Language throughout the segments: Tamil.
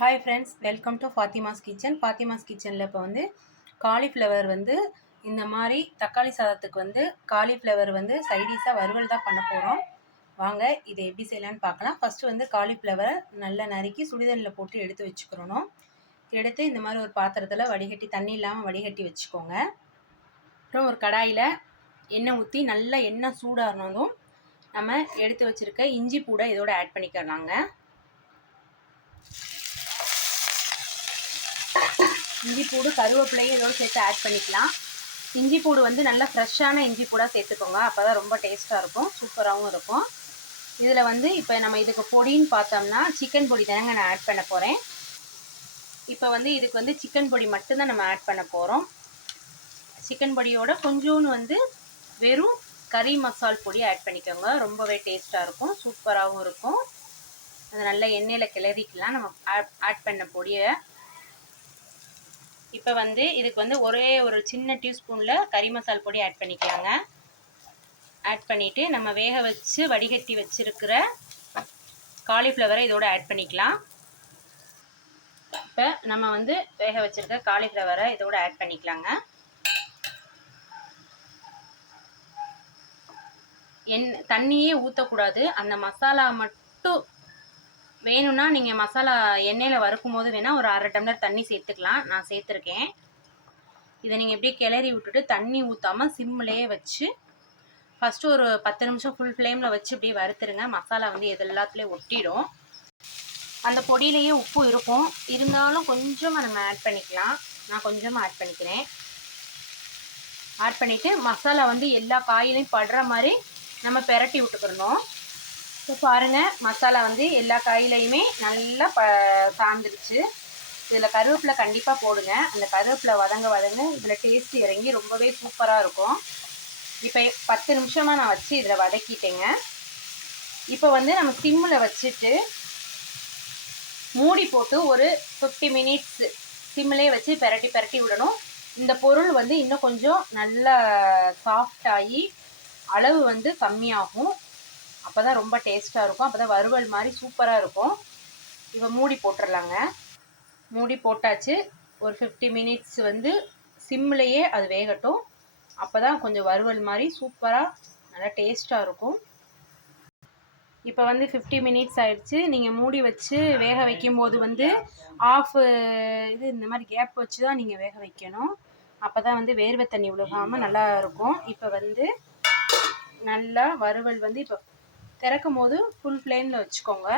Hi friends, welcome to Fathima's kitchen. Fathima's கிச்சனில் இப்போ வந்து காலிஃப்ளவர் வந்து இந்த மாதிரி தக்காளி சாதத்துக்கு வந்து காலிஃப்ளவர் வந்து சைடிஷாக வறுவல் தான் பண்ண போகிறோம். வாங்க இதை எப்படி செய்யலான்னு பார்க்கலாம். ஃபஸ்ட்டு வந்து காலிஃப்ளவரை நல்லா நறுக்கி சுடுதண்ணில் போட்டு எடுத்து வச்சுக்கிறணும். எடுத்து இந்த மாதிரி ஒரு பாத்திரத்தில் வடிகட்டி தண்ணி இல்லாமல் வடிகட்டி வச்சுக்கோங்க. அப்புறம் ஒரு கடாயில் எண்ணெய் ஊற்றி நல்லா எண்ணெய் சூடாகினதும் நம்ம எடுத்து வச்சுருக்க இஞ்சி பூடை இதோட ஆட் பண்ணிக்கலாங்க. இஞ்சி பூடு கருவேப்பிலையும் இதோடு சேர்த்து ஆட் பண்ணிக்கலாம். இஞ்சி பூடு வந்து நல்லா ஃப்ரெஷ்ஷான இஞ்சி பூடாக சேர்த்துக்கோங்க, அப்போ தான் ரொம்ப டேஸ்ட்டாக இருக்கும், சூப்பராகவும் இருக்கும். இதில் வந்து இப்போ நம்ம இதுக்கு பொடின்னு பார்த்தோம்னா சிக்கன் பொடி தானங்க நான் ஆட் பண்ண போகிறேன். இப்போ வந்து இதுக்கு வந்து சிக்கன் பொடி மட்டும்தான் நம்ம ஆட் பண்ண போகிறோம். சிக்கன் பொடியோட கொஞ்சோன்னு வந்து வெறும் கறி மசால் பொடி ஆட் பண்ணிக்கோங்க, ரொம்பவே டேஸ்ட்டாக இருக்கும், சூப்பராகவும் இருக்கும். அது நல்லா எண்ணெயில் கிளறிக்கலாம் நம்ம ஆட் பண்ண பொடியை. இப்போ வந்து இதுக்கு வந்து ஒரே ஒரு சின்ன டீஸ்பூனில் கறி மசால் பொடி ஆட் பண்ணிக்கலாங்க. ஆட் பண்ணிவிட்டு நம்ம வேக வச்சு வடிகட்டி வச்சுருக்கிற காலிஃப்ளவரை இதோட ஆட் பண்ணிக்கலாம். இப்போ நம்ம வந்து வேக வச்சுருக்க காலிஃப்ளவரை இதோட ஆட் பண்ணிக்கலாங்க. தண்ணியே ஊற்றக்கூடாது, அந்த மசாலா மட்டும் வேணும்னா நீங்கள் மசாலா எண்ணெயில் வறுக்கும் போது வேணால் ஒரு 1/2 டம்ளர் தண்ணி சேர்த்துக்கலாம், நான் சேர்த்துருக்கேன். இதை நீங்கள் எப்படியே கிளறி விட்டுட்டு தண்ணி ஊற்றாமல் சிம்மிலேயே வச்சு ஃபஸ்ட்டு ஒரு 10 நிமிஷம் ஃபுல் ஃப்ளேமில் வச்சு இப்படியே வறுத்துருங்க. மசாலா வந்து எது எல்லாத்துலேயும் ஒட்டிடும். அந்த பொடியிலேயே உப்பு இருக்கும், இருந்தாலும் கொஞ்சமாக நம்ம ஆட் பண்ணிக்கலாம். நான் கொஞ்சமாக ஆட் பண்ணிக்கிறேன். ஆட் பண்ணிவிட்டு மசாலா வந்து எல்லா காயிலையும் படுற மாதிரி நம்ம பெரட்டி விட்டுக்கிறணும். இப்போ பாருங்கள், மசாலா வந்து எல்லா காயிலையுமே நல்லா சார்ந்துடுச்சு. இதில் கருவேப்பிலை கண்டிப்பாக போடுங்க, அந்த கருவேப்பிலை வதங்க இதில் டேஸ்ட் இறங்கி ரொம்பவே சூப்பராக இருக்கும். இப்போ 10 நிமிஷமாக நான் வச்சு இதில் வதக்கிட்டேங்க. இப்போ வந்து நம்ம சிம்மில் வச்சுட்டு மூடி போட்டு ஒரு 50 மினிட்ஸ் சிம்மிலே வச்சு பெரட்டி விடணும். இந்த பொருள் வந்து இன்னும் கொஞ்சம் நல்லா சாஃப்டாகி அளவு வந்து கம்மியாகும், அப்போ தான் ரொம்ப டேஸ்ட்டாக இருக்கும், அப்போ தான் வறுவல் மாதிரி சூப்பராக இருக்கும். இப்போ மூடி போட்டுடலாங்க. மூடி போட்டாச்சு. ஒரு 50 மினிட்ஸ் வந்து சிம்லேயே அது வேகட்டும், அப்போ தான் கொஞ்சம் வறுவல் மாதிரி சூப்பராக நல்லா டேஸ்ட்டாக இருக்கும். இப்போ வந்து 50 மினிட்ஸ் ஆயிடுச்சு. நீங்கள் மூடி வச்சு வேக வைக்கும்போது வந்து இது இந்த மாதிரி கேப் வச்சு தான் நீங்கள் வேக வைக்கணும், அப்போ தான் வந்து வேர்வை தண்ணி விழுகாமல் நல்லா இருக்கும். இப்போ வந்து நல்லா வறுவல் வந்து இப்போ திறக்கும் போது ஃபுல் ஃப்ளேமில் வச்சுக்கோங்க.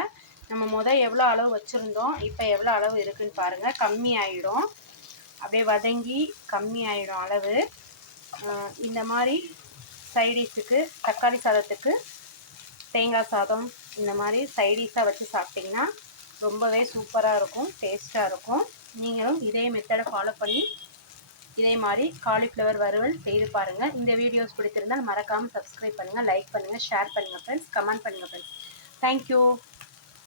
நம்ம எவ்வளோ அளவு வச்சுருந்தோம், இப்போ எவ்வளோ அளவு இருக்குதுன்னு பாருங்கள். கம்மி ஆகிடும், அப்படியே வதங்கி கம்மி ஆகிடும் அளவு. இந்த மாதிரி சைடிஷுக்கு தக்காளி சாதத்துக்கு தேங்காய் சாதம் இந்த மாதிரி சைடிஷாக வச்சு சாப்பிட்டிங்கன்னா ரொம்பவே சூப்பராக இருக்கும், டேஸ்ட்டாக இருக்கும். நீங்களும் இதே மெத்தடை ஃபாலோ பண்ணி இதே மாதிரி காலிஃப்ளவர் வறுவல் செய்து பாருங்கள். இந்த வீடியோஸ் பிடித்திருந்தால் மறக்காமல் சப்ஸ்கிரைப் பண்ணுங்கள், லைக் பண்ணுங்கள், ஷேர் பண்ணுங்கள் ஃப்ரெண்ட்ஸ், கமெண்ட் பண்ணுங்கள் ஃப்ரெண்ட்ஸ். தேங்க்யூ.